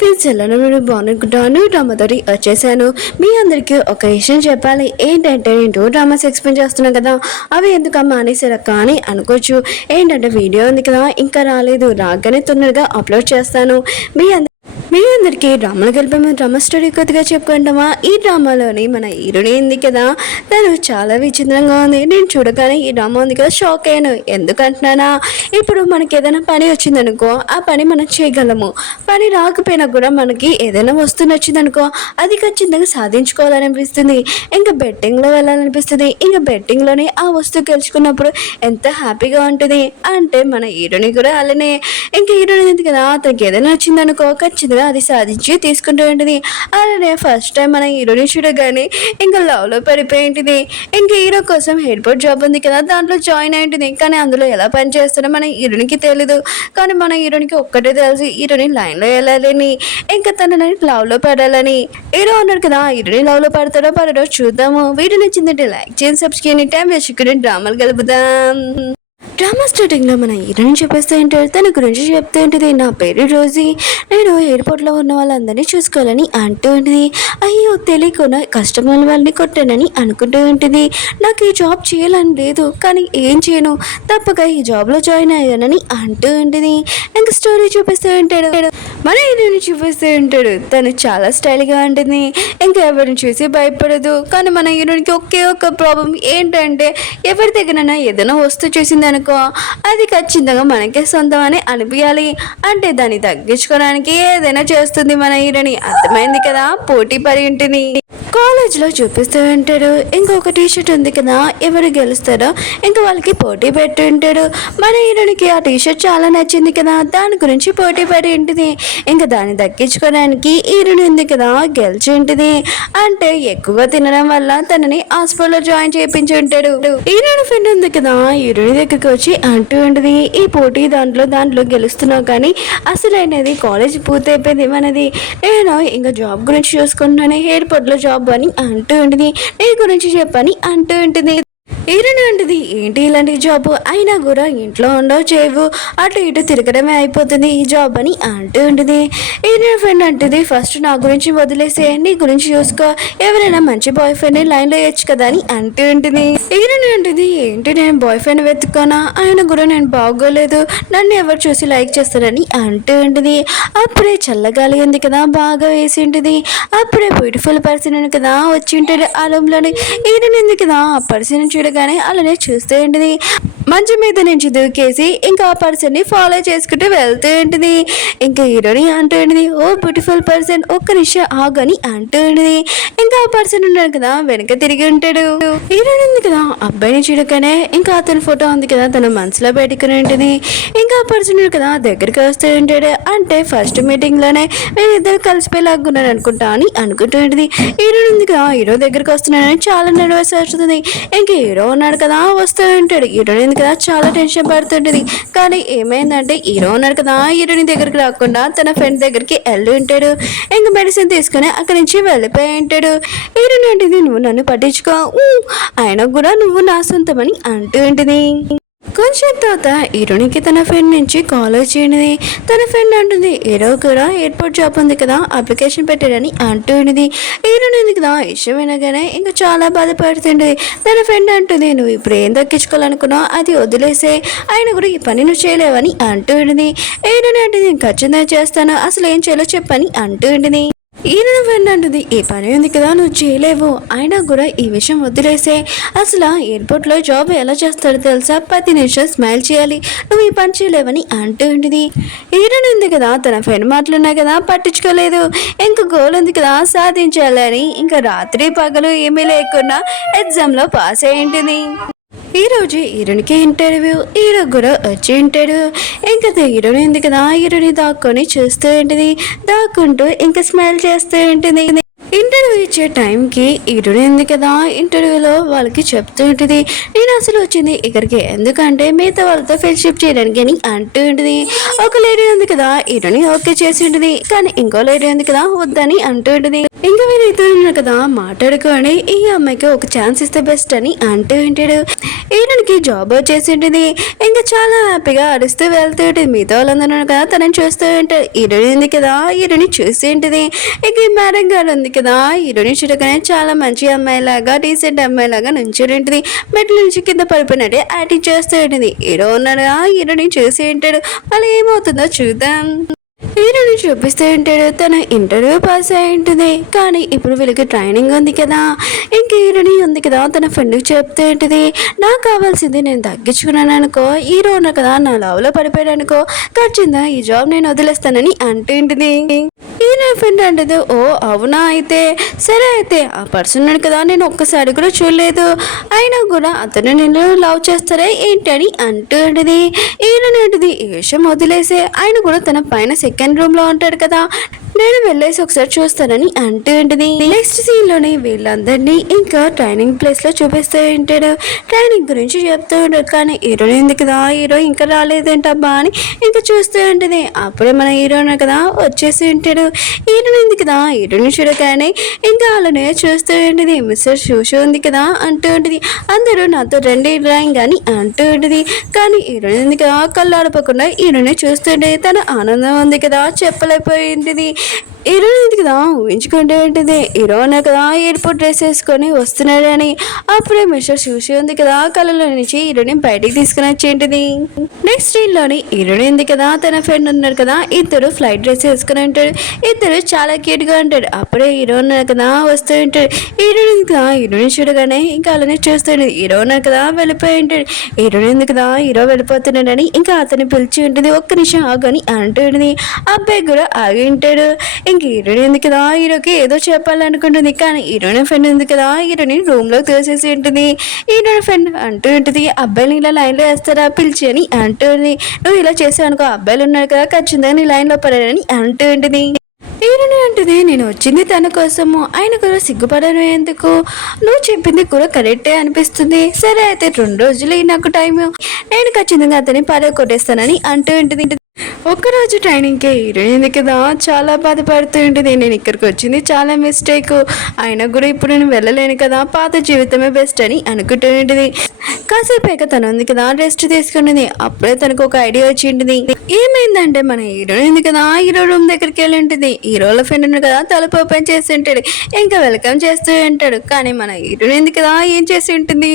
Friends ఎలా బాగునుకుంటాను డ్రామాతోటి వచ్చేసాను. మీ అందరికీ ఒక విషయం చెప్పాలి. ఏంటంటే నేను 2 డ్రామాస్ ఎక్స్ప్లెయిన్ చేస్తున్నాను కదా, అవి ఎందుకమ్మా అనేసారా కానీ అనుకోవచ్చు. ఏంటంటే వీడియో ఉంది కదా ఇంకా రాలేదు, రాగానే తొందరగా అప్లోడ్ చేస్తాను. మీ అందరికీ డ్రామాలు కలిపే డ్రామా స్టోరీ కొద్దిగా చెప్పుకుంటామా. ఈ డ్రామాలోని మన హీరోని ఉంది కదా, తను చాలా విచిత్రంగా ఉంది. నేను చూడగానే ఈ డ్రామా ఉంది కదా షాక్ అయ్యాను. ఎందుకంటున్నానా, ఇప్పుడు మనకి ఏదైనా పని వచ్చిందనుకో ఆ పని మనం చేయగలము. పని రాకపోయినా కూడా మనకి ఏదైనా వస్తువు నచ్చిందనుకో అది ఖచ్చితంగా సాధించుకోవాలనిపిస్తుంది. ఇంకా బెట్టింగ్లో వెళ్ళాలనిపిస్తుంది. ఇంకా బెట్టింగ్లోనే ఆ వస్తువు గెలుచుకున్నప్పుడు ఎంత హ్యాపీగా ఉంటుంది అంటే మన హీరోని కూడా అలానే. ఇంకా హీరోని ఉంది కదా, తనకి ఏదైనా వచ్చిందనుకో ఖచ్చితంగా అది సాధించి తీసుకుంటూ ఉంటుంది. అలానే ఫస్ట్ టైం మన హీరోని చూడగానే ఇంకా లవ్లో పడిపోయి ఉంటుంది. ఇంకా హీరో కోసం ఎయిర్పోర్ట్ జాబ్ ఉంది కదా, దాంట్లో జాయిన్ అయి ఉంటుంది. కానీ అందులో ఎలా పని చేస్తారో మన హీరోనికి తెలీదు. కానీ మన హీరోనికి ఒక్కటే తెలుసు, హీరోని లైన్లో వెళ్ళాలని, ఇంకా తనని లవ్లో పడాలని. హీరో అన్నాడు కదా, హీరోని లవ్లో పడతాడో పడడో చూద్దాము. వీడియో నచ్చిందంటే లైక్ చేయండి, సబ్స్క్రైబ్ టైం వేసుకుని డ్రామాలు కలుపుదాం. డ్రామా స్టార్టింగ్లో మన హీరోని చెప్పేస్తూ ఉంటాడు. తన గురించి చెప్తూ ఉంటుంది, నా పేరు రోజీ, నేను ఎయిర్పోర్ట్లో ఉన్న వాళ్ళందరినీ చూసుకోవాలని అంటూ ఉంటుంది. అయ్యో తెలియకుండా కస్టమర్ వాళ్ళని కొట్టానని అనుకుంటూ ఉంటుంది. నాకు ఈ జాబ్ చేయాలని లేదు, కానీ ఏం చేయను, తప్పక ఈ జాబ్లో జాయిన్ అయ్యానని అంటూ ఉంటుంది. ఇంకా స్టోరీ చూపిస్తూ ఉంటాడు. మన హీరోని చూపిస్తూ ఉంటాడు. తను చాలా స్టైల్గా ఉంటుంది. ఇంకా ఎవరిని చూసి భయపడదు. కానీ మన హీరోనికి ఒకే ఒక ప్రాబ్లం ఏంటంటే, ఎవరి దగ్గరైనా ఏదైనా వస్తువు చూసిందనుకో అది ఖచ్చితంగా మనకే సొంతం అని అనిపించాలి. అంటే దాన్ని తగ్గించుకోవడానికి ఏదైనా చేస్తుంది మన హీరోని. అర్థమైంది కదా, పోటీ పడి ఉంటుంది. కాలేజ్లో చూపిస్తూ ఉంటాడు. ఇంకొక టీషర్ట్ ఉంది కదా, ఎవరు గెలుస్తారో ఇంకా వాళ్ళకి పోటీ పెట్టి ఉంటాడు. మన హీరోనికి ఆ టీషర్ట్ చాలా నచ్చింది కదా, దాని గురించి పోటీ పడి ఉంటుంది. ఇంకా దాన్ని దక్కించుకోవడానికి హీరోని ఉంది కదా గెలిచి ఉంటుంది. అంటే ఎక్కువ తినడం వల్ల తనని హాస్పిటల్లో జాయిన్ చేయించి ఉంటాడు. హీరోని ఫ్రెండ్ ఉంది కదా, హీరోని దగ్గరికి వచ్చి అంటూ ఉంటుంది, ఈ పోటీ దాంట్లో గెలుస్తున్నావు కానీ అసలైనది కాలేజ్ పూర్తయిపోయింది మనది, నేను ఇంకా జాబ్ గురించి చూసుకుంటున్నాను, ఎయిర్పోర్ట్లో జాబ్ అని అంటూ ఉంటుంది. నీ గురించి చెప్పని అంటూ ఉంటుంది. హీరోని అంటుంది, ఏంటి ఇలాంటి జాబ్ అయినా కూడా ఇంట్లో ఉండవు చేయవు, అటు ఇటు తిరగడమే అయిపోతుంది ఈ జాబ్ అని అంటూ ఉంటుంది. హీరోని ఫ్రెండ్ అంటుంది, ఫస్ట్ నా గురించి వదిలేసే, నీ గురించి చూసుకో, ఎవరైనా మంచి బాయ్ ఫ్రెండ్ని లైన్లో వేయచ్చు కదా అని అంటూ ఉంటుంది. హీరోని అంటుంది, ఏంటి నేను బాయ్ ఫ్రెండ్ వెతుక్కోనా, ఆయన కూడా నేను బాగోలేదు, నన్ను ఎవరు చూసి లైక్ చేస్తారని అంటూ ఉంటుంది. అప్పుడే చల్లగాలి ఉంది కదా బాగా వేసి ఉంటుంది. అప్పుడే బ్యూటిఫుల్ పర్సన్ ఉంది కదా వచ్చి ఉంటుంది ఆ రూమ్లోని. హీరోని ఉంది కదా ఆ పర్సన్ చూడగా అలానే చూస్తూ ఉంటుంది. మంచం మీద నుంచి దూకేసి ఇంకా ఆ పర్సన్ని ఫాలో చేసుకుంటూ వెళ్తూ ఉంటుంది. ఇంకా హీరోని అంటూ ఉంటుంది, ఓ బ్యూటిఫుల్ పర్సన్ ఒక్క నిమిషం ఆగని అంటూ ఉంటుంది. ఇంకా ఆ పర్సన్ ఉన్నాడు కదా వెనక తిరిగి ఉంటాడు. హీరోని ఉంది కదా అబ్బాయిని చూడగానే ఇంకా అతని ఫోటో ఉంది కదా తన మనసులో పెట్టుకుని ఉంటుంది. ఇంకా ఆ పర్సన్ ఉన్నాడు కదా దగ్గరికి వస్తూ ఉంటాడు. అంటే ఫస్ట్ మీటింగ్ లోనే వీళ్ళిద్దరు కలిసిపోయేలాగున్నారు అనుకుంటా అని అనుకుంటూ ఉంటుంది. హీరోని ఉంది కదా హీరో దగ్గరికి వస్తున్నాడని చాలా నర్వస్ వస్తుంది. ఇంకా హీరో ఉన్నాడు కదా వస్తూ ఉంటాడు. హీరోని కదా చాలా టెన్షన్ పడుతుంటుంది. కానీ ఏమైందంటే హీరో ఉన్నాడు కదా హీరోని దగ్గరికి రాకుండా తన ఫ్రెండ్ దగ్గరికి వెళ్ళి ఉంటాడు. ఇంకా మెడిసిన్ తీసుకుని అక్కడి నుంచి వెళ్ళిపోయి ఉంటాడు. హీరోని ఉంటుంది, నువ్వు నన్ను పట్టించుకో, ఆయన కూడా నువ్వు నా సొంతమని అంటూ ఉంటుంది. కొంచెం తర్వాత హీరోనికి తన ఫ్రెండ్ నుంచి కాల్ వచ్చింది. తన ఫ్రెండ్ అంటుంది, హీరో కూడా ఎయిర్పోర్ట్ జాబ్ ఉంది కదా అప్లికేషన్ పెట్టాడని అంటూ ఉన్నది. హీరోని ఉంది కదా ఇష్టం వినగానే ఇంకా చాలా బాధపడుతుంది. తన ఫ్రెండ్ అంటుంది, నువ్వు ఇప్పుడు ఏం దక్కించుకోవాలనుకున్నావు అది వదిలేసే, ఆయన కూడా ఈ పని నువ్వు చేయలేవని అంటూ ఉన్నది. హీరోని అంటుంది, నేను ఖచ్చితంగా చేస్తాను, అసలు ఏం చేయాలో చెప్పని అంటూ ఉన్నది. ఈయన ఫ్రెండ్ అంటుంది, ఈ పని ఉంది కదా నువ్వు చేయలేవు, అయినా కూడా ఈ విషయం వదిలేసే, అసలు ఎయిర్పోర్ట్లో జాబ్ ఎలా చేస్తాడో తెలుసా, 10 నిమిషం స్మైల్ చేయాలి, నువ్వు ఈ పని చేయలేవని అంటూ ఉంటుంది. హీరోని ఉంది కదా తన ఫ్రెండ్ మాటలున్నాయి కదా పట్టించుకోలేదు. ఇంకా గోల్ ఉంది కదా సాధించాలని ఇంకా రాత్రి పగలు ఏమీ లేకుండా ఎగ్జామ్లో పాస్ అయి ఉంటుంది. ఈరోజు హీరోనికి ఇంటర్వ్యూ, హీరో కూడా వచ్చి ఉంటాడు. ఇంకా హీరోని ఉంది కదా హీరోని దాక్కొని చూస్తూ ఉంటుంది. దాక్కుంటూ ఇంకా స్మైల్ చేస్తూ ఉంటుంది. ఇంటర్వ్యూ ఇచ్చే టైంకి హీరోయిన్ ఉంది కదా ఇంటర్వ్యూలో వాళ్ళకి చెప్తూ ఉంటుంది, నేను అసలు వచ్చింది ఇక్కడికి ఎందుకంటే మిగతా వాళ్ళతో ఫ్రెండ్షిప్ చేయడానికి అని అంటూ ఉంటుంది. ఒక లేడీ ఉంది కదా హీరోని ఓకే చేసి ఉంటుంది, కానీ ఇంకో లేడీ ఉంది కదా వద్దని అంటూ ఉంటుంది. ఇంకా వీళ్ళిద్దరు కదా మాట్లాడుకొని ఈ అమ్మాయికి ఒక ఛాన్స్ ఇస్తే బెస్ట్ అని అంటూ ఉంటాడు. హీరోనికి జాబ్ వచ్చేసి ఉంటుంది. ఇంకా చాలా హ్యాపీగా అరుస్తూ వెళ్తూ ఉంటుంది. మిగతా వాళ్ళందరూ కదా తనని చూస్తూ ఉంటారు. హీరోయిన్ ఉంది కదా హీరోని చూస్తూ ఉంటుంది. ఇంక ఈ మేడం గారు ఉంది కదా హీరోని చూడగానే చాలా మంచి అమ్మాయిలాగా డీసెంట్ అమ్మాయిలాగా నుంచుని ఉంటుంది. మెట్ల నుంచి కింద పడిపోయినట్టే యాక్టింగ్ చేస్తూ ఉంటుంది. హీరో ఉన్నాడుగా హీరోని చూసి ఉంటాడు. మళ్ళీ ఏమవుతుందో చూద్దాం. హీరోని చూపిస్తూ ఉంటాడు. తన ఇంటర్వ్యూ పాస్ అయి ఉంటుంది. కానీ ఇప్పుడు వీళ్ళకి ట్రైనింగ్ ఉంది కదా, ఇంక హీరోని ఉంది కదా తన ఫ్రెండ్కి చెప్తూ ఉంటుంది, నాకు కావాల్సింది నేను తగ్గించుకున్నాను అనుకో, హీరో ఉన్నా కదా నా లవ్లో పడిపోయాడు అనుకో, ఖచ్చితంగా ఈ జాబ్ నేను వదిలేస్తానని అంటూ ఉంటుంది. హీరో ఫ్రెండ్ అంటది, ఓ అవునా అయితే సరే, అయితే ఆ పర్సన్ ఉన్నాడు కదా నేను ఒక్కసారి కూడా చూడలేదు, అయినా కూడా అతను నేను లవ్ చేస్తారా ఏంటి అని అంటూ ఉంటుంది. హీరోని అంటుంది, ఈ విషయం వదిలేసే, ఆయన కూడా తన పైన సెకండ్ రూమ్ లో ఉంటాడు కదా, నేను వెళ్ళేసి ఒకసారి చూస్తానని అంటూ ఉంటుంది. నెక్స్ట్ సీన్ లోనే వీళ్ళందరినీ ఇంకా ట్రైనింగ్ ప్లేస్ లో చూపిస్తూ ఉంటాడు. ట్రైనింగ్ గురించి చెప్తూ ఉంటాడు. కానీ హీరోయిన్ ఉంది కదా హీరో ఇంకా రాలేదేంటబ్బా అని ఇంకా చూస్తూ ఉంటుంది. అప్పుడే మన హీరోయిన్ కదా వచ్చేసి ఉంటాడు. హీరోయిన్ ఉంది కదా హీరోయిన్ చూడగానే ఇంకా అలానే చూస్తూ ఉంటుంది. మిస్టర్ శూషు ఉంది కదా అంటూ ఉంటుంది, అందరూ నాతో రండి డ్రాయింగ్ అని అంటూ ఉంటుంది. కానీ హీరోయిన్ ఉంది కదా కళ్ళు ఆడపకుండా హీరోయిన్ చూస్తుంటే తన ఆనందం ఉంది కదా చెప్పలేకపోయింది. హీరోయిన్ ఉంది కదా ఊహించుకుంటూ ఉంటుంది. హీరోనే కదా ఎయిర్పోర్ట్ డ్రెస్ వేసుకొని వస్తున్నాడని. అప్పుడే మిస్టర్ శూషి ఉంది కదా కళ్ళలో నుంచి హీరోయిన్ బయటికి తీసుకుని వచ్చేంటిది. నెక్స్ట్ సీన్లోని హీరోయిన్ ఉంది కదా తన ఫ్రెండ్ ఉన్నాడు కదా, ఇద్దరు ఫ్లైట్ డ్రెస్ వేసుకుని ఉంటాడు. ఇద్దరు చాలా క్యూట్గా ఉంటాడు. అప్పుడే హీరో ఉన్నారు కదా వస్తూ ఉంటాడు. హీరోయిన్ కదా హీరోయిన్ చూడగానే ఇంకా అలానే చూస్తాడు. హీరో ఉన్నారు కదా వెళ్ళిపోయి ఉంటాడు. హీరోయిన్ ఉంది కదా హీరో వెళ్ళిపోతున్నాడని ఇంకా అతన్ని పిలిచి ఉంటుంది, ఒక్క నిమిషం ఆగని అంటూ ఉంటుంది. అబ్బాయి కూడా ఆగి ఉంటాడు. ఇంక హీరోయిన్ ఉంది కదా హీరోకి ఏదో చెప్పాలనుకుంటుంది. కానీ హీరోయిన్ ఫ్రెండ్ ఉంది కదా హీరోయిన్ రూమ్ లో తోసేసి ఉంటుంది. హీరోయిన్ ఫ్రెండ్ అంటూ ఉంటుంది, అబ్బాయిలు ఇలా లైన్ లో వేస్తారా పిలిచి అని అంటుంది. నువ్వు ఇలా చేసావు అనుకో, అబ్బాయిలు ఉన్నారు కదా ఖచ్చితంగా నీ లైన్ లో పడారని అంటూ ఉంటుంది. హీరోయిన్ అంటుంది, నేను వచ్చింది తన కోసము, ఆయన కూడా సిగ్గుపడను ఎందుకు, నువ్వు చెప్పింది కూడా కరెక్టే అనిపిస్తుంది, సరే అయితే 2 రోజులు నాకు టైం, నేను ఖచ్చితంగా అతన్ని కొట్టేస్తానని అంటూ ఉంటుంది. ఒక్కరోజు ట్రైనింగ్కి హీరోయిన్ కదా చాలా బాధపడుతూ ఉంటుంది. నేను ఇక్కడికి వచ్చింది చాలా మిస్టేక్, అయినా కూడా ఇప్పుడు నేను వెళ్ళలేను కదా, పాత జీవితమే బెస్ట్ అని అనుకుంటూ ఉంటుంది. కాసేపు తను ఉంది కదా రెస్ట్ తీసుకుంటుంది. అప్పుడే తనకు ఒక ఐడియా వచ్చి ఉంటుంది. ఏమైందంటే మన హీరోయిన్ ఉంది కదా హీరో రూమ్ దగ్గరికి వెళ్ళి ఉంటుంది. హీరోల ఫ్రెండ్ కదా తలుపు ఓపెన్ చేసి ఉంటాడు. ఇంకా వెల్కమ్ చేస్తూ ఉంటాడు. కానీ మన హీరోయిన్ కదా ఏం చేసి ఉంటుంది,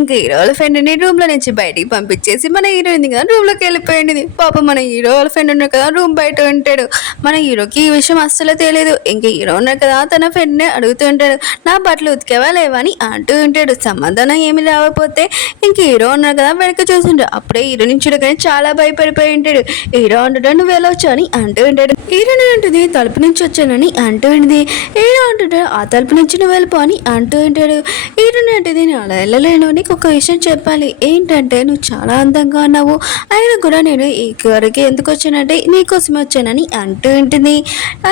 ఇంకా హీరోల ఫ్రెండ్ని రూమ్ లో నుంచి బయటికి పంపించేసి మన హీరోయిన్ కదా రూమ్ లోకి వెళ్ళిపోయి ఉంటుంది. పాప మన హీరో ఫ్రెండ్ ఉన్నాడు కదా రూమ్ బయట ఉంటాడు. మన హీరోకి ఈ విషయం అస్సలు తెలియదు. ఇంకా హీరో ఉన్నాడు కదా తన ఫ్రెండ్ ని అడుగుతూ ఉంటాడు, నా బట్టలు ఉతికేవా లేవా అని అంటూ ఉంటాడు. సమాధానం ఏమి రాకపోతే ఇంక హీరో ఉన్నాడు కదా వెనక చూస్తుంటాడు. అప్పుడే హీరో నుంచి చూడగానే చాలా భయపడిపోయి ఉంటాడు. హీరో అంటాడు, నువ్వు వెళ్ళొచ్చు అని అంటూ ఉంటాడు. హీరోని అంటుంది, తలుపు నుంచి వచ్చానని అంటూ ఉంటుంది. హీరో అంటుంటాడు, ఆ తలుపు నుంచి నువ్వు వెళ్ళిపో అని అంటూ ఉంటాడు. హీరోని అంటుంది, నేను అలా వెళ్ళలేను, నీకు ఒక విషయం చెప్పాలి, ఏంటంటే నువ్వు చాలా అందంగా ఉన్నావు, అయినా కూడా నేను ఇక్కడికి ఎందుకు వచ్చానంటే నీకోసం వచ్చానని అంటూ ఉంటుంది.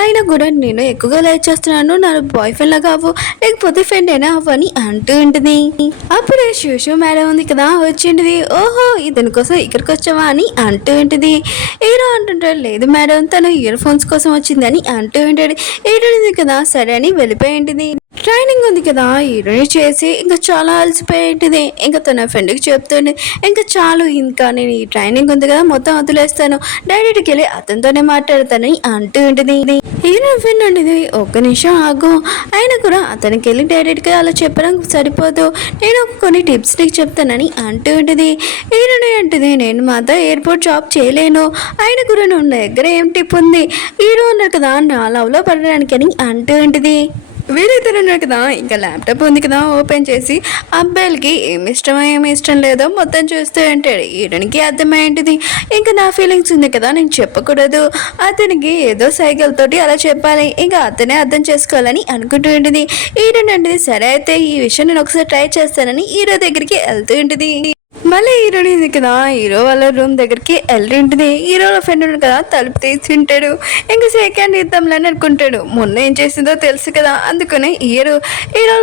అయినా కూడా నేను ఎక్కువగా లైక్ చేస్తున్నాను, నా బాయ్ ఫ్రెండ్ లాగా అవ్వు, లేకపోతే ఫ్రెండ్ అయినా అవ్వని అంటూ ఉంటుంది. అప్పుడే శూషు మేడం ఉంది కదా వచ్చింది. ఓహో ఇతని కోసం ఇక్కడికి వచ్చావా అని అంటూ ఉంటుంది. హీరో అంటుంటాడు, లేదు మేడం తను ఇయర్ ఫోన్స్ కోసం వచ్చిందని అంటూ ఉంటాడు. హీరో ఉంది కదా సరే అని వెళ్ళిపోయి ఉంటుంది. ట్రైనింగ్ ఉంది కదా హీరోని చేసి ఇంకా చాలా అలసిపోయి ఉంటుంది. ఇంకా తన ఫ్రెండ్కి చెప్తుంది, ఇంకా చాలు, ఇంకా నేను ఈ ట్రైనింగ్ ఉంది కదా మొత్తం వదిలేస్తాను, డైరెక్ట్కి వెళ్ళి అతనితోనే మాట్లాడతానని అంటూ ఉంటుంది. హీరో ఫ్రెండ్ అంటుంది, ఒక్క నిమిషం ఆగు, అయినా కూడా అతనికి వెళ్ళి డైరెక్ట్గా అలా చెప్పడం సరిపోదు, నేను కొన్ని టిప్స్ నీకు చెప్తానని అంటూ ఉంటుంది. హీరోని అంటుంది, నేను మాతో ఎయిర్పోర్ట్ జాబ్ చేయలేను, అయినా కూడా నువ్వు దగ్గర ఏం టిప్ ఉంది, హీరో ఉన్నారు కదా నా లవ్లో పడడానికి అని అంటూ ఉంటుంది. వీరిద్దరు ఉన్నారు కదా ఇంకా ల్యాప్టాప్ ఉంది కదా ఓపెన్ చేసి అబ్బాయిలకి ఏమి ఇష్టమో ఏమి ఇష్టం లేదో మొత్తం చూస్తూ ఉంటాడు. హీరోనికి అర్థమైంటుంది, ఇంకా నా ఫీలింగ్స్ ఉంది కదా నేను చెప్పకూడదు, అతనికి ఏదో సైకిల్ తోటి అలా చెప్పాలి, ఇంకా అతనే అర్థం చేసుకోవాలని అనుకుంటూ ఉంటుంది. హీరోని అంటే సరే అయితే ఈ విషయం నేను ఒకసారి ట్రై చేస్తానని హీరో దగ్గరికి వెళ్తూ ఉంటుంది. మళ్ళీ హీరోని ఉంది కదా, హీరో వాళ్ళ రూమ్ దగ్గరికి వెళ్ళి ఉంటుంది. హీరోలో ఫ్రెండ్ ఉంది కదా, తలుపు తీసి ఉంటాడు. ఇంకా సెకండ్ ఇద్దాంలే అని అనుకుంటాడు. మొన్న ఏం చేసిందో తెలుసు కదా, అందుకనే హీరో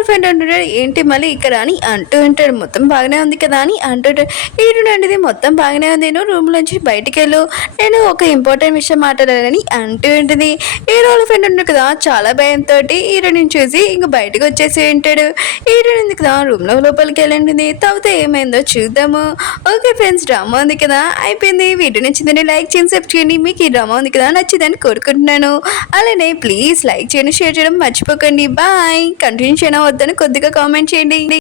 ఫ్రెండ్ అంటుంటాడు, ఏంటి మళ్ళీ ఇక్కడ అని అంటూ ఉంటాడు. మొత్తం బాగానే ఉంది కదా అని అంటుంటాడు. హీరో అనేది మొత్తం బాగానే ఉంది, నువ్వు రూమ్ నుంచి బయటికి వెళ్ళు, నేను ఒక ఇంపార్టెంట్ విషయం మాట్లాడాలని అంటూ ఉంటుంది. హీరో ఫ్రెండ్ ఉంటాడు కదా, చాలా భయంతో హీరోని చూసి ఇంక బయటకు వచ్చేసి ఉంటాడు. హీరో ఉంది కదా, రూమ్లో లోపలికి వెళ్ళండి, తర్వాత ఏమైందో చూద్దాము. ఓకే ఫ్రెండ్స్, డ్రామా ఉంది కదా అయిపోయింది. వీడియో నచ్చిందని లైక్ చేయండి, సబ్స్క్రైబ్ చేయండి. మీకు ఈ డ్రామా ఉంది కదా నచ్చిందని కోరుకుంటున్నాను. అలానే ప్లీజ్ లైక్ చేయండి, షేర్ చేయడం మర్చిపోకండి. బాయ్. కంటిన్యూ చేయడం వద్దని కొద్దిగా కామెంట్ చేయండి.